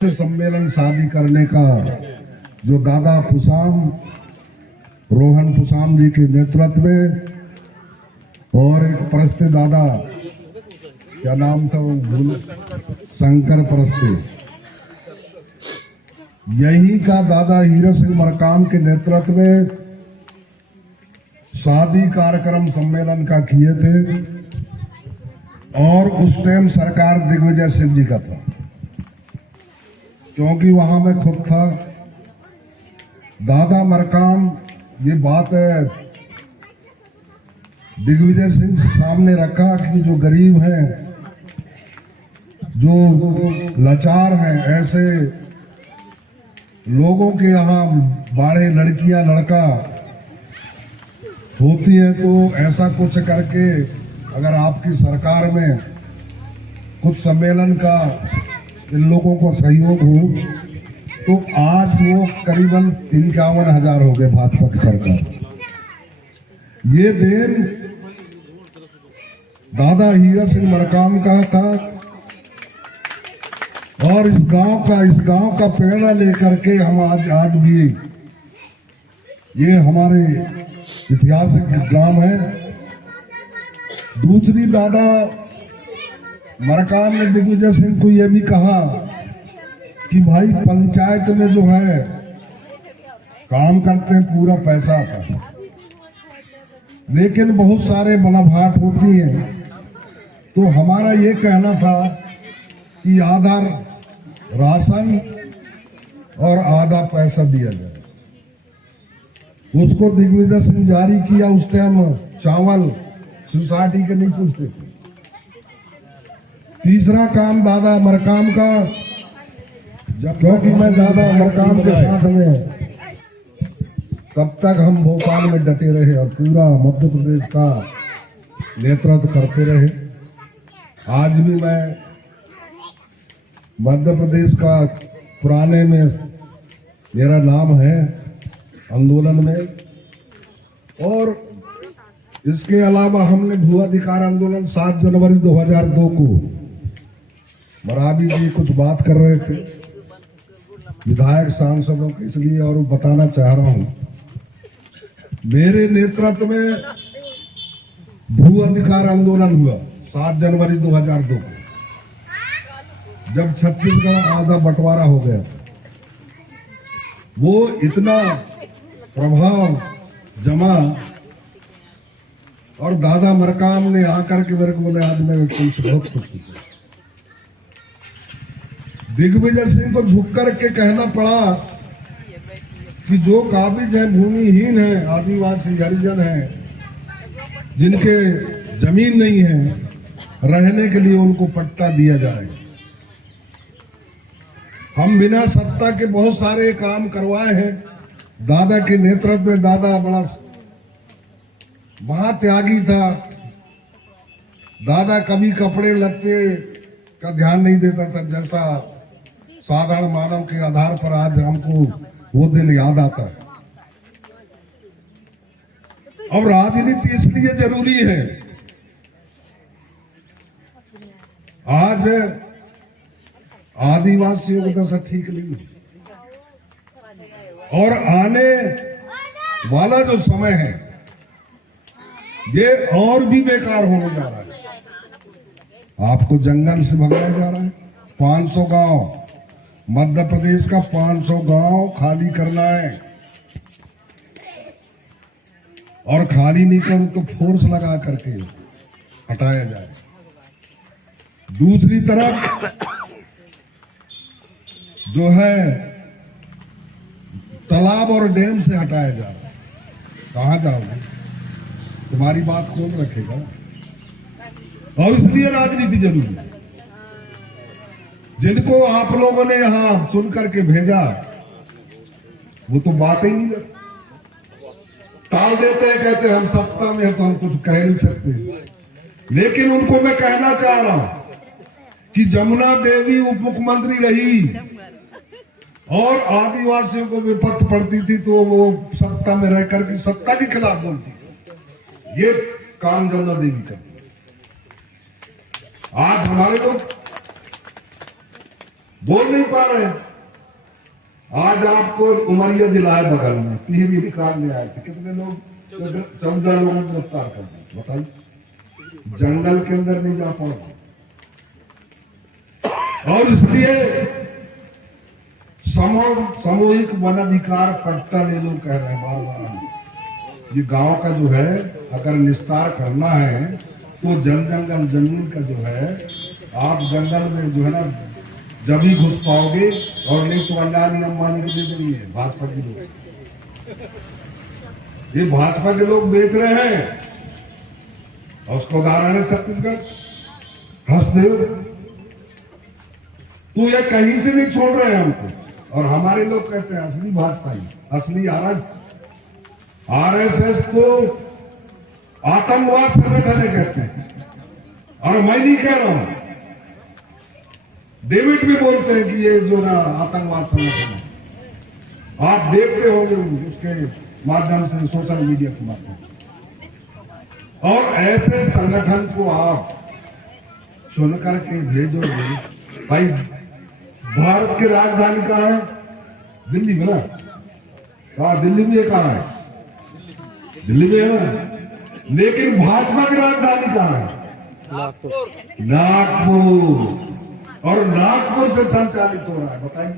सम्मेलन शादी करने का जो दादा पुसाम रोहन पुसाम जी के नेतृत्व में और एक परस्ते दादा क्या नाम था वो शंकर परस्ते यही का दादा हीरा सिंह मरकाम के नेतृत्व में शादी कार्यक्रम सम्मेलन का किए थे और उस टाइम सरकार दिग्विजय सिंह जी का था, क्योंकि वहां मैं खुद था। दादा मरकाम ये बात है दिग्विजय सिंह सामने रखा कि जो गरीब हैं, जो लाचार हैं, ऐसे लोगों के यहाँ बाड़े लड़कियां लड़का होती है, तो ऐसा कुछ करके अगर आपकी सरकार में कुछ सम्मेलन का इन लोगों को सहयोग हो तो आज वो करीबन 51,000 हो गए भाजपा की सरकार। ये देन दादा हीरा सिंह मरकाम का था और इस गांव का प्रेरणा लेकर के हम आज भी ये हमारे ऐतिहासिक ग्राम है। दूसरी दादा मरकाम ने दिग्विजय सिंह को यह भी कहा कि भाई पंचायत में जो है काम करते हैं पूरा पैसा आता है, लेकिन बहुत सारे बनाभाट होती हैं, तो हमारा ये कहना था कि आधा राशन और आधा पैसा दिया जाए। उसको दिग्विजय सिंह जारी किया। उस टाइम चावल सोसाइटी के नहीं पूछते थे। तीसरा काम दादा मरकाम का, क्योंकि मैं दादा मरकाम के साथ में तब तक हम भोपाल में डटे रहे और पूरा मध्य प्रदेश का नेतृत्व करते रहे। आज भी मैं मध्य प्रदेश का पुराने में मेरा नाम है आंदोलन में, और इसके अलावा हमने भू अधिकार आंदोलन 7 जनवरी 2002 को मरावी जी कुछ बात कर रहे थे विधायक सांसदों के, इसलिए और बताना चाह रहा हूं, मेरे नेतृत्व में भू अधिकार आंदोलन हुआ 7 जनवरी 2002 को, जब छत्तीसगढ़ आधा बंटवारा हो गया। वो इतना प्रभाव जमा और दादा मरकाम ने आकर के मेरे को बोले आज मैं तुमसे बहुत खुश हूं। दिग्विजय सिंह को झुक करके कहना पड़ा कि जो काबिज है, भूमिहीन है, आदिवासी हरिजन है, जिनके जमीन नहीं है, रहने के लिए उनको पट्टा दिया जाए। हम बिना सत्ता के बहुत सारे काम करवाए हैं दादा के नेतृत्व में। दादा बड़ा महात्यागी था। दादा कभी कपड़े लत्ते का ध्यान नहीं देता था, जैसा साधारण मानव के आधार पर आज हमको वो दिन याद आता है। अब राजनीति इसलिए जरूरी है, आज आदिवासियों की दशा ठीक नहीं है और आने वाला जो समय है ये और भी बेकार होने जा रहा है। आपको जंगल से भगाया जा रहा है। 500 गांव, मध्य प्रदेश का 500 गांव खाली करना है, और खाली नहीं करो तो फोर्स लगा करके हटाया जाए। दूसरी तरफ जो है तालाब और डैम से हटाया जा रहा है। कहां जाओगे? तुम्हारी बात कौन रखेगा? और इसलिए राजनीति जरूरी है। जिनको आप लोगों ने यहां सुन करके भेजा वो तो बात ही नहीं टाल देते हैं, कहते हैं हम सत्ता में हैं तो हम कुछ कह नहीं सकते। लेकिन उनको मैं कहना चाह रहा हूं कि जमुना देवी उप मुख्यमंत्री रही और आदिवासियों को विपत्ति पड़ती थी तो वो सत्ता में रह करके सत्ता के खिलाफ बोलती। ये काम जमुना देवी करती। आज हमारे लोग बोल नहीं पा रहे। आज आपको उमरिया जिला है बगल में, टीवी निकालने आए थे, कितने लोग, 14 लोगों को गिरफ्तार कर दिया। बताइए, जंगल के अंदर नहीं जा पाओगे। और इसलिए सामूहिक वन अधिकार पट्टा ले लो कह रहे हैं बार बार। ये गांव का जो है अगर निस्तार करना है तो जंगल जमीन का जो है आप जंगल में जो है ना जब ही घुस पाओगे, और नहीं तो अंडानी अंबानी को दे देंगे भाजपा के लोग। ये भाजपा के लोग बेच रहे हैं। और उसका उदाहरण है छत्तीसगढ़, हंसदेव। तो ये कहीं से नहीं छोड़ रहे हैं हमको। और हमारे लोग कहते हैं असली भाजपा ही, असली आरएसएस को आतंकवाद संगठन कहते हैं। और मैं नहीं कह रहा हूं, डेविड भी बोलते हैं कि ये जो ना आतंकवाद संगठन है। आप देखते होंगे उसके माध्यम से, सोशल मीडिया के माध्यम से। और ऐसे संगठन को आप चुन करके भेजोगे। भाई भारत की राजधानी कहाँ है? दिल्ली में ना। कहा दिल्ली में कहाँ है? दिल्ली में है ना। लेकिन भाजपा की राजधानी कहाँ है? नागपुर। और नागपुर से संचालित हो रहा है। बताइए,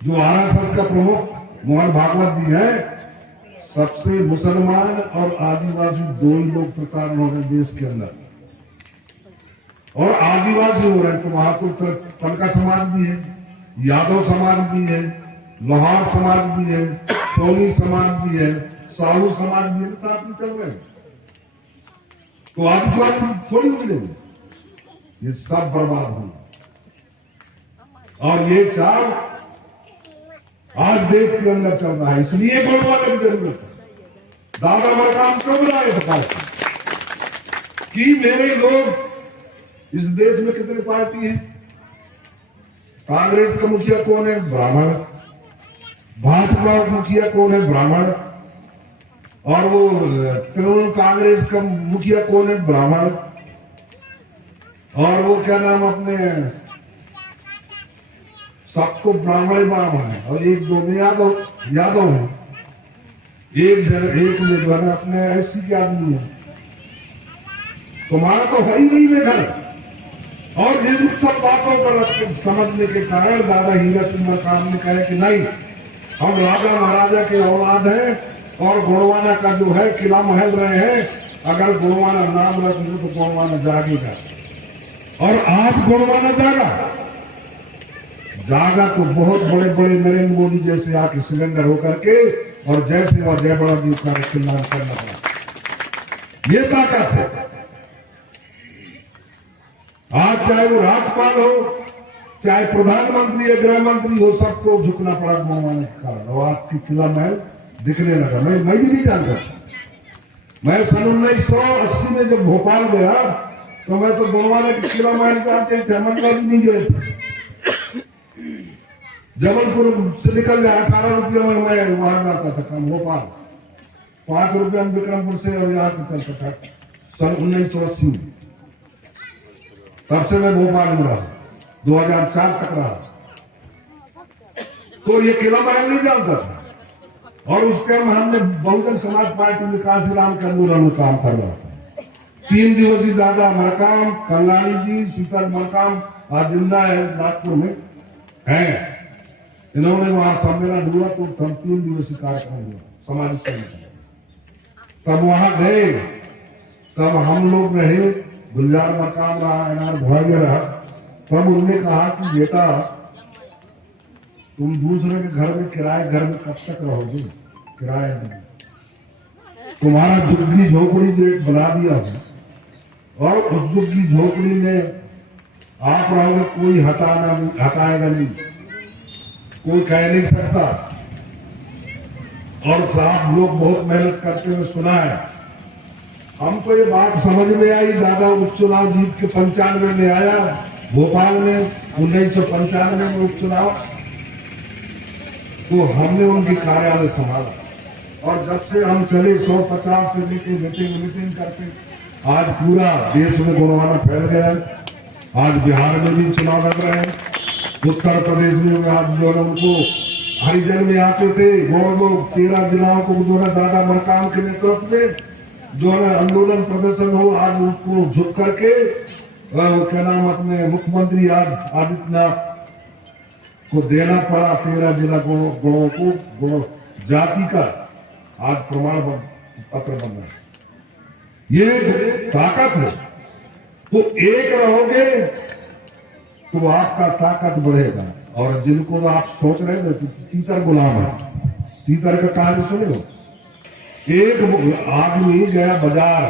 जो आरएसएस का प्रमुख मोहन भागवत जी है, सबसे मुसलमान और आदिवासी दो ही लोग प्रताड़ित हो रहे देश के अंदर। और आदिवासी हो रहे हैं तो वहां तो टनका समाज भी है, यादव समाज भी है, लोहार समाज भी है, सोनी समाज भी है, साहू समाज भी है, साथ में चल रहे हैं। तो आदिवासी थोड़ी उगलेंगे, ये सब बर्बाद होंगे। और ये चाल आज देश के अंदर चल रहा है। इसलिए बोलवाने की जरूरत है। दादा मरकाम कब लाए बता कि मेरे लोग, इस देश में कितनी पार्टी है? कांग्रेस का मुखिया कौन है? ब्राह्मण। भाजपा का मुखिया कौन है? ब्राह्मण। और वो तृणमूल कांग्रेस का मुखिया कौन है? ब्राह्मण। और वो क्या नाम अपने, सबको ब्राह्मण है। और एक दो में यादव है। एक में जो है ना अपने ऐसी के आदमी है। तुम्हारा तो है ही नहीं में घर। और इन सब बातों को समझने के कारण दादा हीरा सिंह मरकाम ने कहा कि नहीं, हम राजा महाराजा के औलाद हैं और गोंडवाना का जो है किला महल रहे हैं। अगर गोंडवाना नाम रख लो तो गोंडवाना जागेगा। और आज गोंडवाना जागा तो बहुत बड़े बड़े नरेंद्र मोदी जैसे आके सिलेंडर होकर के और जैसे वह जय बड़ा दीप का चिल्लान करना पड़ा। ये ताकत है। आज चाहे वो राज्यपाल हो, चाहे प्रधानमंत्री या गृह मंत्री हो, सबको झुकना पड़ा गोंडवाना के कारण। और आपकी किला महल दिखने लगा। मैं भी नहीं जानता। मैं सन 1980 में जब भोपाल गया तो मैं तो गोंडवाना के किला महल जानते थे, मतलब नहीं गए। जबलपुर से निकल जाए 18 रुपये में मैं वहां जाता था कम भोपाल, 5 रुपये में विक्रमपुर से और यहाँ से चलता था सन 1980 में। तब से मैं भोपाल में रहा, 2004 तक रहा। तो ये किला महल नहीं जानता था। और उस टाइम हमने बहुजन समाज पार्टी में काशीराम के आंदोलन में काम कर रहा था। 3 दिवसीय दादा मरकाम, कल्याणी जी, शीतल मरकाम आज जिंदा है, नागपुर में है। इन्होंने वहां सम्मेलन हुआ तो हम 3 दिवसीय कार्यक्रम हुआ समाज संगठन। तब वहां गए, तब हम लोग रहे, गुलजार मकाम रहा, एनआर भोया रहा। तब उन्होंने कहा कि बेटा तुम दूसरे के घर में किराए घर में कब तक रहोगे? किराए में तुम्हारा झुग्गी झोपड़ी जो एक बना दिया है, और उस झुग्गी झोपड़ी में आप रहोगे, कोई हटाएगा नहीं, कोई कह नहीं सकता। और आप लोग बहुत मेहनत करते हुए सुना है। हमको ये बात समझ में आई, दादा उपचुनाव जीत के 95 में आया भोपाल में, 1995 में उपचुनाव, तो हमने उनकी कार्यालय संभाला। और जब से हम चले 150 से लेकर मीटिंग करके आज पूरा देश में गोंडवाना फैल गया। आज बिहार में भी चुनाव लड़ रहे हैं, उत्तर प्रदेश में आज जो है उनको हरिजन में आते थे वो लोग 13 जिलाओं को जो है दादा मरकाम के नेतृत्व में जो है आंदोलन प्रदर्शन हो, आज उसको झुक करके क्या नाम अपने मुख्यमंत्री आज आदित्यनाथ को देना पड़ा 13 जिला गुणों को गुण जाति का आज प्रमाण पत्र बन रहा है। ये ताकत है। तो एक रहोगे तो आपका ताकत बढ़ेगा। और जिनको आप सोच रहे थे तीतर गुलाम है, तीतर का कहानी सुने हो। एक आदमी गया बाजार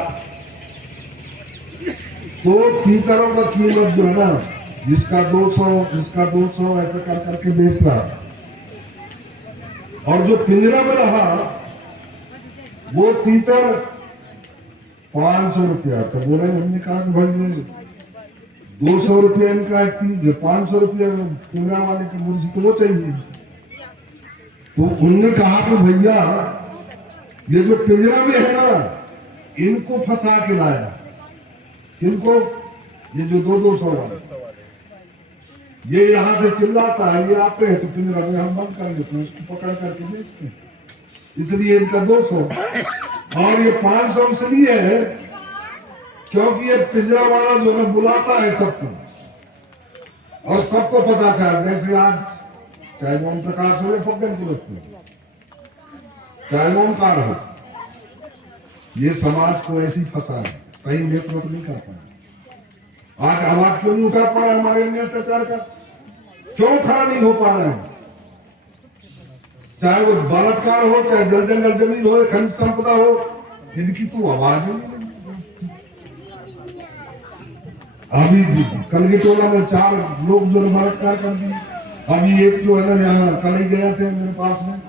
तो तीतरों का कीमत जो है ना जिसका 200 ऐसा कर करके बेच रहा, और जो पिंजरा में रहा वो तीतर 500 रुपया। तो बोले, हमने कहा कि भाई 200 रुपया इनका 500 रुपया पिंजरा वाले की मुर्गी को वो चाहिए। तो उन्होंने कहा कि भैया ये जो पिंजरा में है ना इनको फंसा के लाया, इनको ये जो 200 वाले ये यहां से चिल्लाता है, ये आते हैं तो पिंजरा में हम बंद कर लेते हैं, इसको पकड़ करके बेचते हैं, इसलिए इनका 200। और ये 500 इसलिए है क्योंकि ये पिंजरा वाला जो है बुलाता है सबको और सबको फंसाता है। जैसे आज चाहे ओम प्रकाश हो या फग्गन कुलस्ते, चाहे ओमकार हो, ये समाज को ऐसी फंसा है, सही नेतृत्व नहीं कर पाया। आज आवाज क्यों नहीं उठा पा रहा हमारे अन्य अत्याचार का, क्यों खड़ा नहीं हो पा रहे हैं? चाहे वो बलात्कार हो, चाहे जल जंगल जमीन हो, खनिज संपदा हो, इनकी तो आवाज ही नहीं। अभी कल के टोला में 4 लोग जो बलात्कार कर दिए। अभी एक जो है ना यहाँ कल ही गया थे मेरे पास में,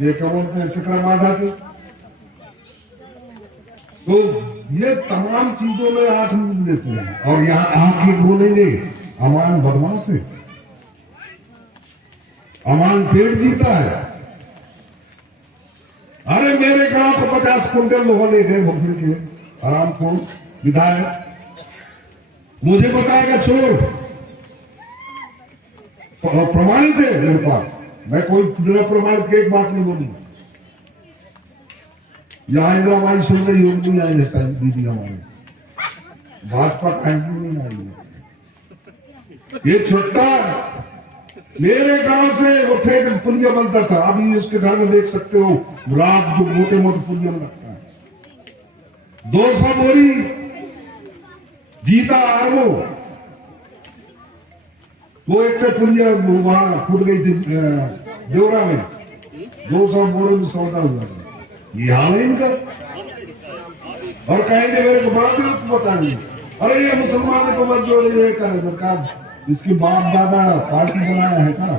ये क्या बोलते हैं चक्रा माधा के। तो ये तमाम चीजों में 8 मिनट देते हैं और यहाँ आके बोलेंगे अमान बदमाश है, अमान पेट जीता है। अरे मेरे गांव को 50 कुंटल लोग ले गए भोगने के आराम को विधायक, मुझे बताएगा चोर प्रमाणित है मेरे पास, मैं कोई प्रमाणित की एक बात नहीं बोली। यहाँ इंदिराबाई सुन रही होगी, नहीं आई है दीदी हमारे भाजपा कांग्रेस नहीं आई है। ये छोटा मेरे गांव से वो थे पुलिया बनता था, अभी उसके घर में देख सकते हो रात जो मोटे मोटे पुलिया में लगता है। 200 बोरी जीता आर्मो, वो एक पुलिया वहां फूट गई थी देवरा में, 200 बोरी में सौदा हुआ था। ये हाल है इनका। और कहेंगे मेरे को बात बताएंगे, अरे ये मुसलमान को मत जोड़े, ये करे सरकार इसकी बाप दादा पार्टी बनाया है क्या?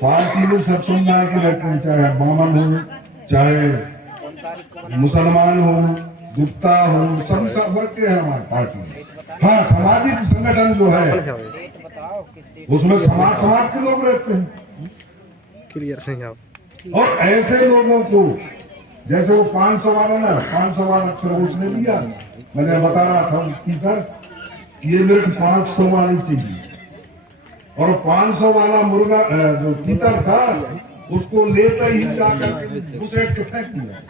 पार्टी में सब समुदाय के रहते हैं, चाहे बामन हो, चाहे मुसलमान हो, गुप्ता हो, सभी सब वर्ग के हैं हमारी पार्टी में। हाँ, सामाजिक संगठन जो है उसमें समाज के लोग रहते हैं। क्लियर है आप। और ऐसे लोगों को जैसे वो 500 वाला ना 500 वाला अक्षर उसने लिया, मैंने बता रहा था उसकी सर ये मेरे को 500 वाली चाहिए, और 500 वाला मुर्गा जो तीतर था उसको लेते ही जाकर मुसेट के फेंक दिया।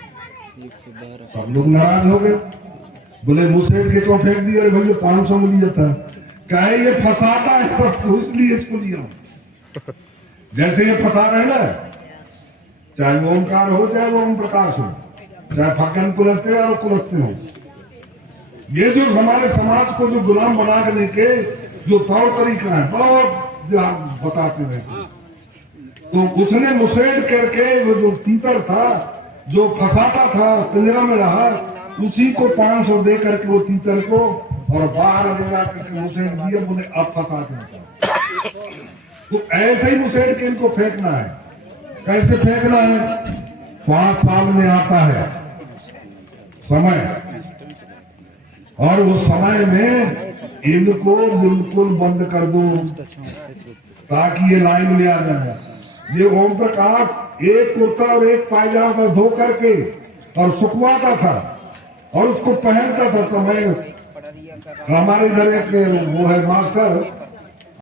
सब लोग नाराज हो गए, बोले मुसेट के क्यों फेंक दिया? भैया 500 में लिया था, कहे ये फंसाता है सबको इसलिए इसको लिया। जैसे ये फंसा रहे ना, चाहे वो ओमकार हो, चाहे वो ओम प्रकाश हो, चाहे फग्गन कुलस्ते और कुलस्ते हो, ये जो हमारे समाज को जो गुलाम बनाने के जो तौर तरीका है बहुत बताते रहते। तो उसने मुसेड़ करके वो जो तीतर था जो फंसाता था पिंजरा में रहा, उसी को 500 दे करके वो तीतर को और बाहर ले जा करके मुसेड़ दिया, बोले अब फंसा के। तो ऐसे ही मुसेड़ के इनको फेंकना है। कैसे फेंकना है? 5 साल में आता है समय, और उस समय में इनको बिल्कुल बंद कर दो ताकि ये लाइन में आ जाए। ये ओम प्रकाश एक कुर्ता और एक पायजामा धो करके और सुखवाता था और उसको पहनता था। तो मैं हमारे इधर एक वो है मास्टर